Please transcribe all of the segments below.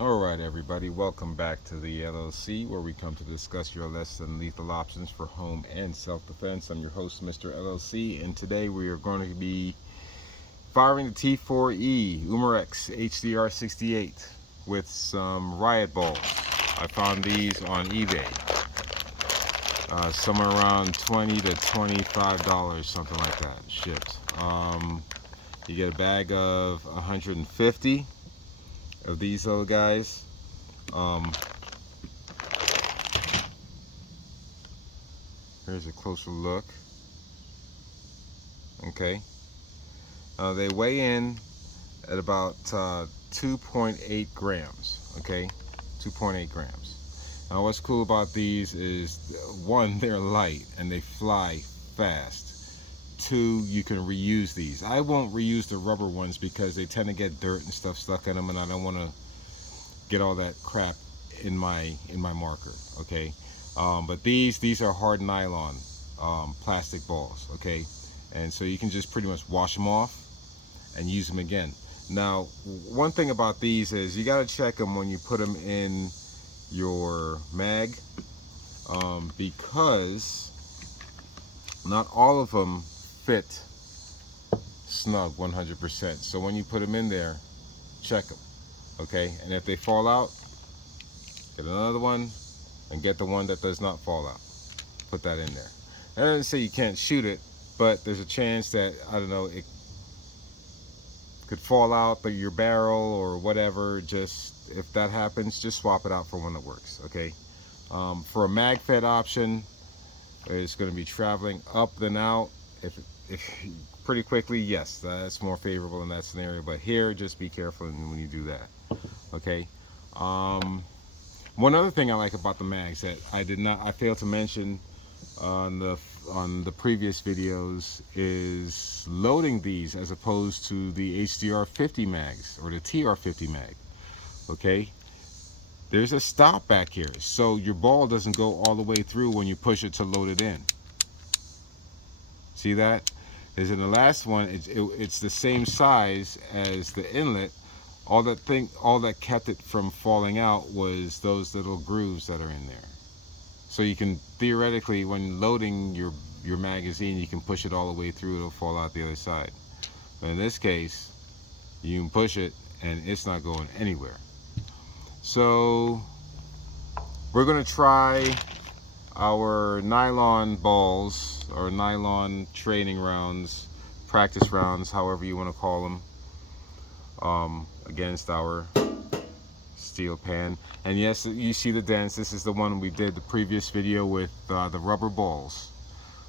Alright everybody, welcome back to the LLC, where we come to discuss your less than lethal options for home and self-defense. I'm your host, Mr. LLC, and today we are going to be firing the T4E Umarex HDR68 with some Riot balls. I found these on eBay, somewhere around $20 to $25, something like that, shipped. You get a bag of 150 of these little guys. Here's a closer look. Okay, they weigh in at about 2.8 grams. Okay, 2.8 grams. Now what's cool about these is, one, they're light and they fly fast. Two, you can reuse these. I won't reuse the rubber ones because they tend to get dirt and stuff stuck in them, and I don't want to get all that crap in my marker. Okay, but these are hard nylon plastic balls. Okay, and so you can just pretty much wash them off and use them again. Now, one thing about these is you got to check them when you put them in your mag, because not all of them fit snug 100%. So when you put them in there, check them. Okay, and if they fall out, get another one and get the one that does not fall out. Put that in there. I didn't say you can't shoot it, but there's a chance that, I don't know, it could fall out of your barrel or whatever. Just, if that happens, just swap it out for one that works. Okay, for a mag fed option, it's going to be traveling up then out. If pretty quickly, yes, that's more favorable in that scenario. But here, just be careful when you do that. Okay. One other thing I like about the mags that I failed to mention on the previous videos is loading these as opposed to the HDR50 mags or the TR50 mag. Okay, there's a stop back here, so your ball doesn't go all the way through when you push it to load it in. See that? Is in the last one, it's the same size as the inlet. All that kept it from falling out was those little grooves that are in there. So you can theoretically, when loading your magazine, you can push it all the way through, it'll fall out the other side. But in this case, you can push it and it's not going anywhere. So we're gonna try our nylon balls, or nylon training rounds, practice rounds, however you want to call them, against our steel pan. And yes, you see the dents. This is the one we did the previous video with the rubber balls.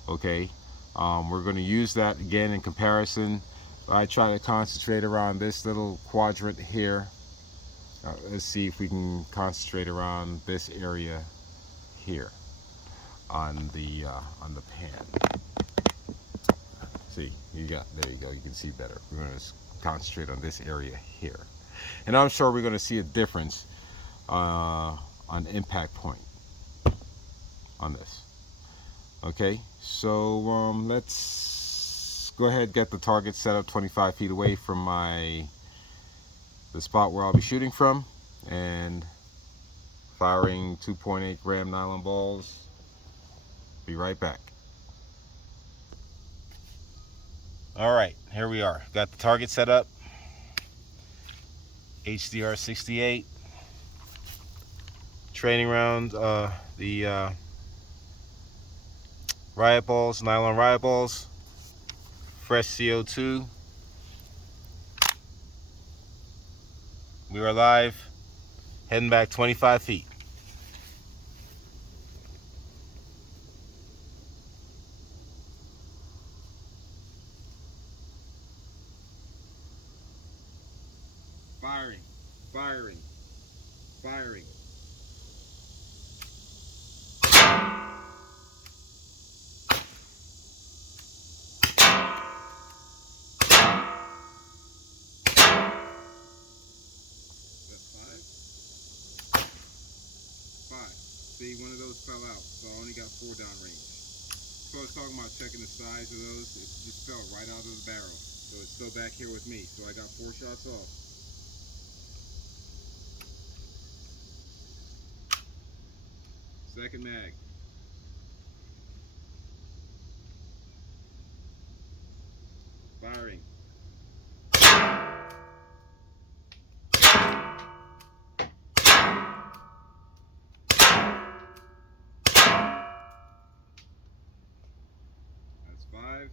Okay, we're going to use that again in comparison. I try to concentrate around this little quadrant here. Let's see if we can concentrate around this area here on the pan. See, there you go, you can see better. We're going to concentrate on this area here, and I'm sure we're going to see a difference on impact point on this. Okay, so let's go ahead and get the target set up 25 feet away from the spot where I'll be shooting from, and firing 2.8 gram nylon balls. Be right back. All right, here we are. Got the target set up. HDR68 training round. The Riot balls, nylon Riot balls. Fresh CO2. We are live. Heading back 25 feet. Firing, firing, firing. Five. See, one of those fell out, so I only got 4 downrange. So I was talking about checking the size of those. It just fell right out of the barrel. So it's still back here with me. So I got 4 shots off. Second mag. Firing. That's 5.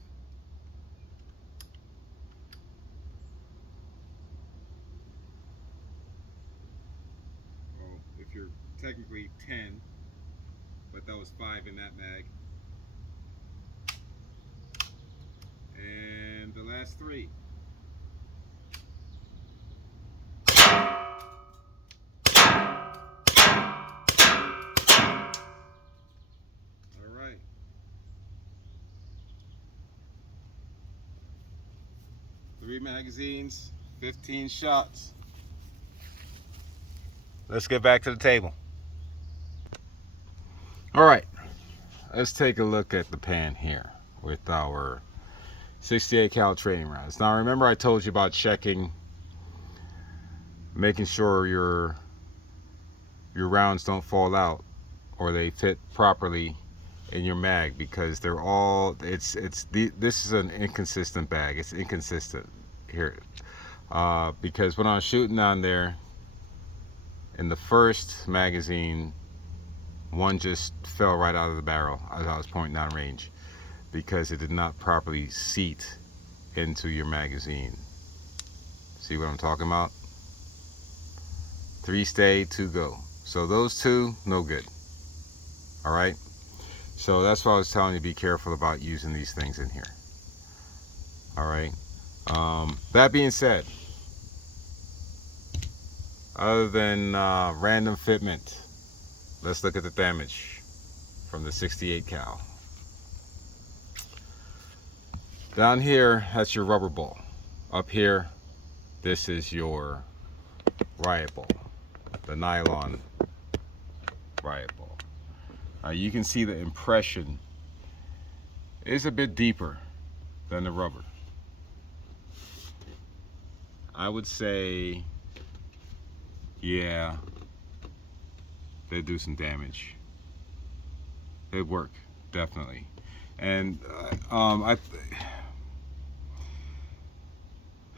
Well, if you're technically 10, but that was 5 in that mag. And the last 3. All right. Three magazines, 15 shots. Let's get back to the table. All right, let's take a look at the pan here with our 68 cal training rounds. Now remember I told you about checking, making sure your rounds don't fall out or they fit properly in your mag, because they're all, this is an inconsistent bag. It's inconsistent here because when I was shooting down there in the first magazine, one just fell right out of the barrel as I was pointing down range because it did not properly seat into your magazine. See what I'm talking about? 3 stay, 2 go. So those 2, no good. All right. So that's why I was telling you, be careful about using these things in here. All right. That being said, other than random fitment, let's look at the damage from the 68 cal. Down here, that's your rubber ball. Up here, this is your riot ball, the nylon riot ball. You can see the impression is a bit deeper than the rubber. I would say, yeah, they do some damage. They work, definitely. And the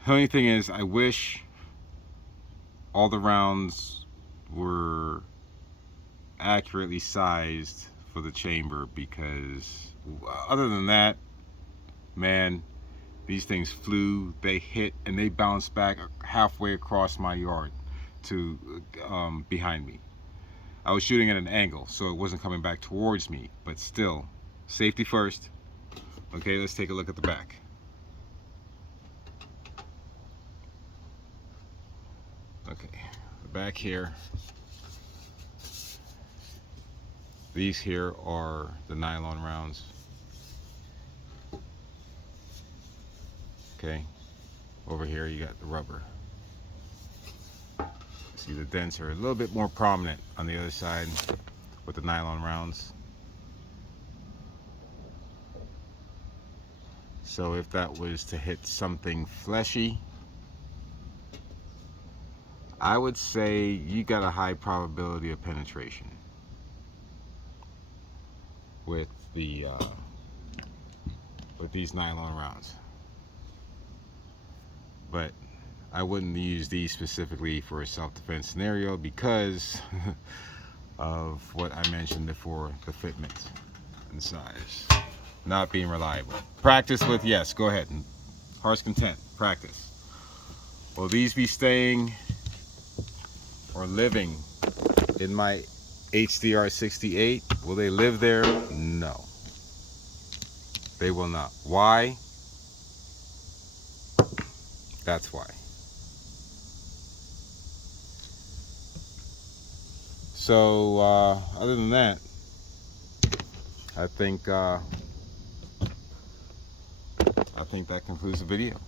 only thing is, I wish all the rounds were accurately sized for the chamber, because other than that, man, these things flew, they hit, and they bounced back halfway across my yard to behind me. I was shooting at an angle, so it wasn't coming back towards me, but still, safety first. Okay, let's take a look at the back. Okay, the back here. These here are the nylon rounds. Okay, over here you got the rubber. See, the dents are a little bit more prominent on the other side with the nylon rounds. So if that was to hit something fleshy, I would say you got a high probability of penetration with the with these nylon rounds. But I wouldn't use these specifically for a self-defense scenario because of what I mentioned before, the fitment and size not being reliable. Practice with, yes, go ahead, and heart's content, practice. Will these be staying or living in my HDR68? Will they live there? No, they will not. Why? That's why. So other than that, I think that concludes the video.